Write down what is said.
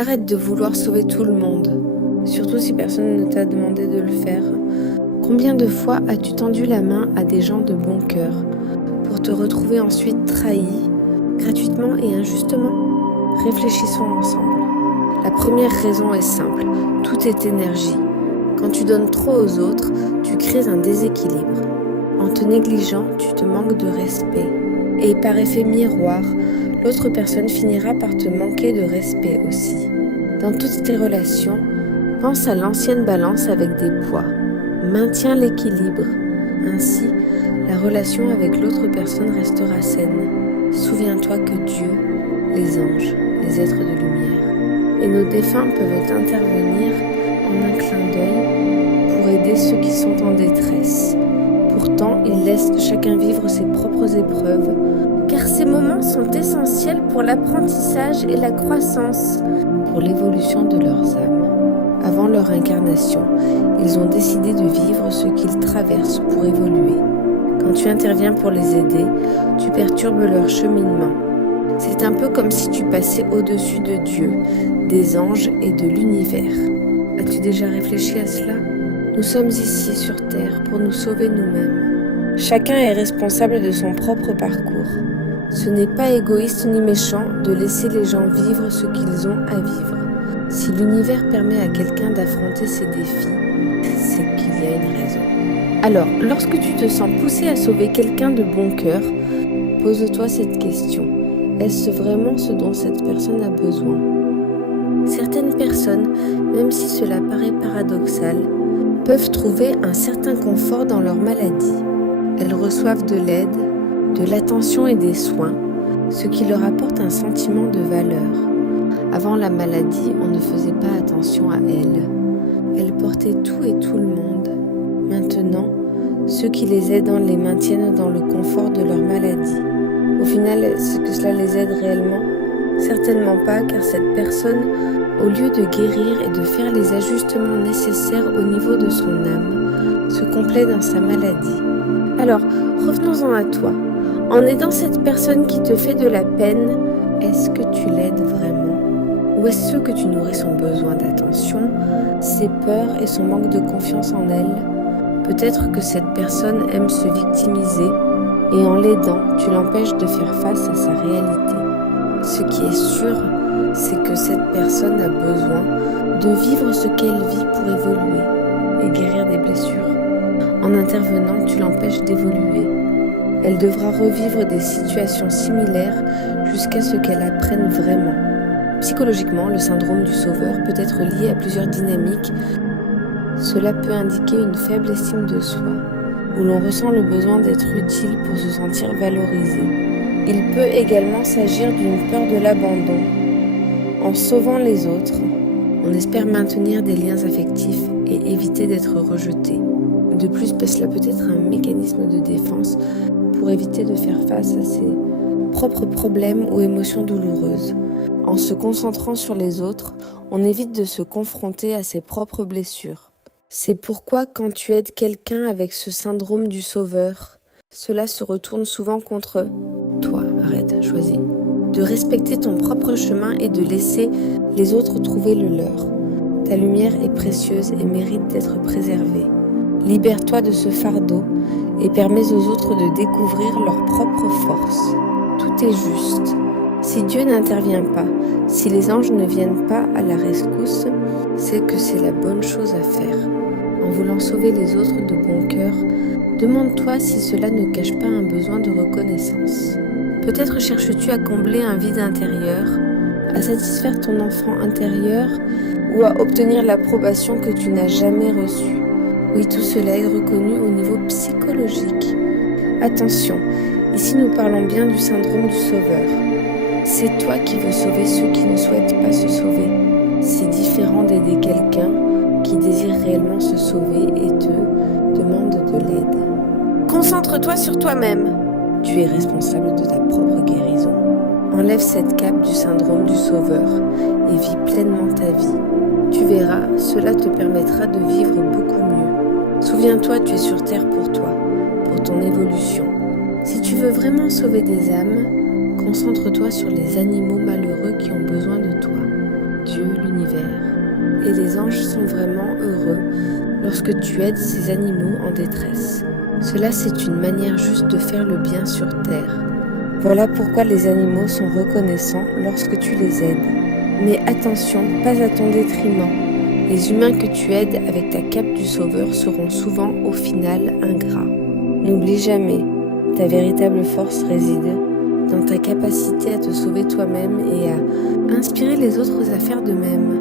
Arrête de vouloir sauver tout le monde, surtout si personne ne t'a demandé de le faire. Combien de fois as-tu tendu la main à des gens de bon cœur pour te retrouver ensuite trahi, gratuitement et injustement? Réfléchissons ensemble. La première raison est simple, tout est énergie. Quand tu donnes trop aux autres, tu crées un déséquilibre. En te négligeant, tu te manques de respect. Et par effet miroir, l'autre personne finira par te manquer de respect aussi. Dans toutes tes relations, pense à l'ancienne balance avec des poids. Maintiens l'équilibre. Ainsi, la relation avec l'autre personne restera saine. Souviens-toi que Dieu, les anges, les êtres de lumière et nos défunts peuvent intervenir en un clin d'œil pour aider ceux qui sont en détresse. Pourtant, ils laissent chacun vivre ses propres épreuves, car ces moments sont essentiels pour l'apprentissage et la croissance, pour l'évolution de leurs âmes. Avant leur incarnation, ils ont décidé de vivre ce qu'ils traversent pour évoluer. Quand tu interviens pour les aider, tu perturbes leur cheminement. C'est un peu comme si tu passais au-dessus de Dieu, des anges et de l'univers. As-tu déjà réfléchi à cela? Nous sommes ici sur Terre pour nous sauver nous-mêmes. Chacun est responsable de son propre parcours. Ce n'est pas égoïste ni méchant de laisser les gens vivre ce qu'ils ont à vivre. Si l'univers permet à quelqu'un d'affronter ses défis, c'est qu'il y a une raison. Alors, lorsque tu te sens poussé à sauver quelqu'un de bon cœur, pose-toi cette question. Est-ce vraiment ce dont cette personne a besoin? Certaines personnes, même si cela paraît paradoxal, peuvent trouver un certain confort dans leur maladie. Elles reçoivent de l'aide, de l'attention et des soins, ce qui leur apporte un sentiment de valeur. Avant la maladie, on ne faisait pas attention à elles. Elles portaient tout et tout le monde. Maintenant, ceux qui les aident les maintiennent dans le confort de leur maladie. Au final, est-ce que cela les aide réellement? Certainement pas, car cette personne, au lieu de guérir et de faire les ajustements nécessaires au niveau de son âme, se complaît dans sa maladie. Alors, revenons-en à toi. En aidant cette personne qui te fait de la peine, est-ce que tu l'aides vraiment? Ou est-ce que tu nourris son besoin d'attention, ses peurs et son manque de confiance en elle? Peut-être que cette personne aime se victimiser et en l'aidant, tu l'empêches de faire face à sa réalité. Ce qui est sûr, c'est que cette personne a besoin de vivre ce qu'elle vit pour évoluer et guérir des blessures. En intervenant, tu l'empêches d'évoluer. Elle devra revivre des situations similaires jusqu'à ce qu'elle apprenne vraiment. Psychologiquement, le syndrome du sauveur peut être lié à plusieurs dynamiques. Cela peut indiquer une faible estime de soi, où l'on ressent le besoin d'être utile pour se sentir valorisé. Il peut également s'agir d'une peur de l'abandon. En sauvant les autres, on espère maintenir des liens affectifs et éviter d'être rejeté. De plus, cela peut être un mécanisme de défense pour éviter de faire face à ses propres problèmes ou émotions douloureuses. En se concentrant sur les autres, on évite de se confronter à ses propres blessures. C'est pourquoi quand tu aides quelqu'un avec ce syndrome du sauveur, cela se retourne souvent contre toi. Arrête, choisis. De respecter ton propre chemin et de laisser les autres trouver le leur. Ta lumière est précieuse et mérite d'être préservée. Libère-toi de ce fardeau et permets aux autres de découvrir leur propre force. Tout est juste. Si Dieu n'intervient pas, si les anges ne viennent pas à la rescousse, c'est que c'est la bonne chose à faire. En voulant sauver les autres de bon cœur, demande-toi si cela ne cache pas un besoin de reconnaissance. Peut-être cherches-tu à combler un vide intérieur, à satisfaire ton enfant intérieur ou à obtenir l'approbation que tu n'as jamais reçue. Oui, tout cela est reconnu au niveau psychologique. Attention, ici nous parlons bien du syndrome du sauveur. C'est toi qui veux sauver ceux qui ne souhaitent pas se sauver. C'est différent d'aider quelqu'un qui désire réellement se sauver et te demande de l'aide. Concentre-toi sur toi-même. Tu es responsable de ta propre guérison. Enlève cette cape du syndrome du sauveur et vis pleinement ta vie. Tu verras, cela te permettra de vivre beaucoup mieux. Souviens-toi, tu es sur Terre pour toi, pour ton évolution. Si tu veux vraiment sauver des âmes, concentre-toi sur les animaux malheureux qui ont besoin de toi. Dieu, l'univers. Et les anges sont vraiment heureux lorsque tu aides ces animaux en détresse. Cela, c'est une manière juste de faire le bien sur terre. Voilà pourquoi les animaux sont reconnaissants lorsque tu les aides. Mais attention, pas à ton détriment. Les humains que tu aides avec ta cape du sauveur seront souvent au final ingrats. N'oublie jamais, ta véritable force réside dans ta capacité à te sauver toi-même et à inspirer les autres à faire de même.